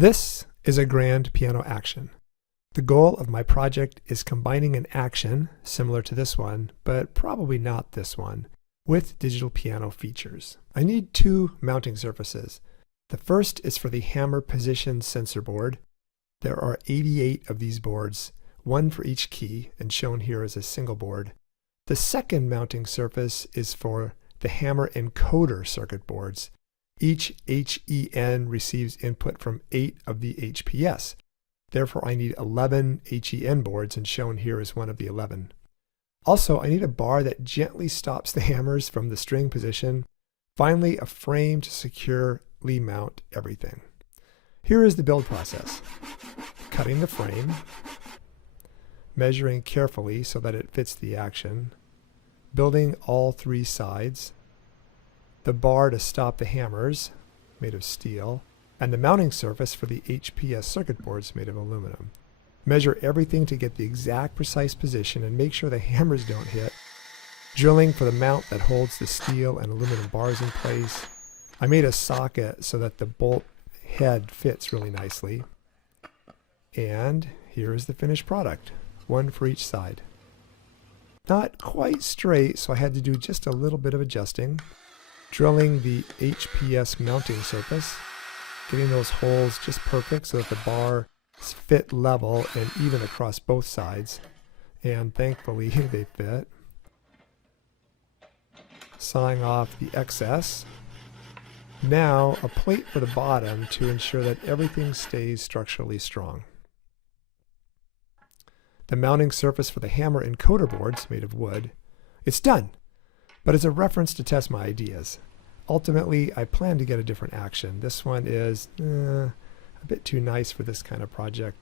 This is a grand piano action. The goal of my project is combining an action, similar to this one, but probably not this one, with digital piano features. I need two mounting surfaces. The first is for the hammer position sensor board. There are 88 of these boards, one for each key, and shown here as a single board. The second mounting surface is for the hammer encoder circuit boards. Each HEN receives input from 8 of the HPS. Therefore, I need 11 HEN boards, and shown here is one of the 11. Also, I need a bar that gently stops the hammers from the string position. Finally, a frame to securely mount everything. Here is the build process. Cutting the frame, measuring carefully so that it fits the action, building all 3 sides, the bar to stop the hammers, made of steel, and the mounting surface for the HPS circuit boards made of aluminum. Measure everything to get the exact precise position and make sure the hammers don't hit. Drilling for the mount that holds the steel and aluminum bars in place. I made a socket so that the bolt head fits really nicely. And here is the finished product, one for each side. Not quite straight, so I had to do just a little bit of adjusting. Drilling the HPS mounting surface, getting those holes just perfect so that the bars fit level and even across both sides. And thankfully they fit. Sawing off the excess. Now a plate for the bottom to ensure that everything stays structurally strong. The mounting surface for the hammer encoder boards made of wood. It's done, but it's a reference to test my ideas. Ultimately, I plan to get a different action. This one is a bit too nice for this kind of project.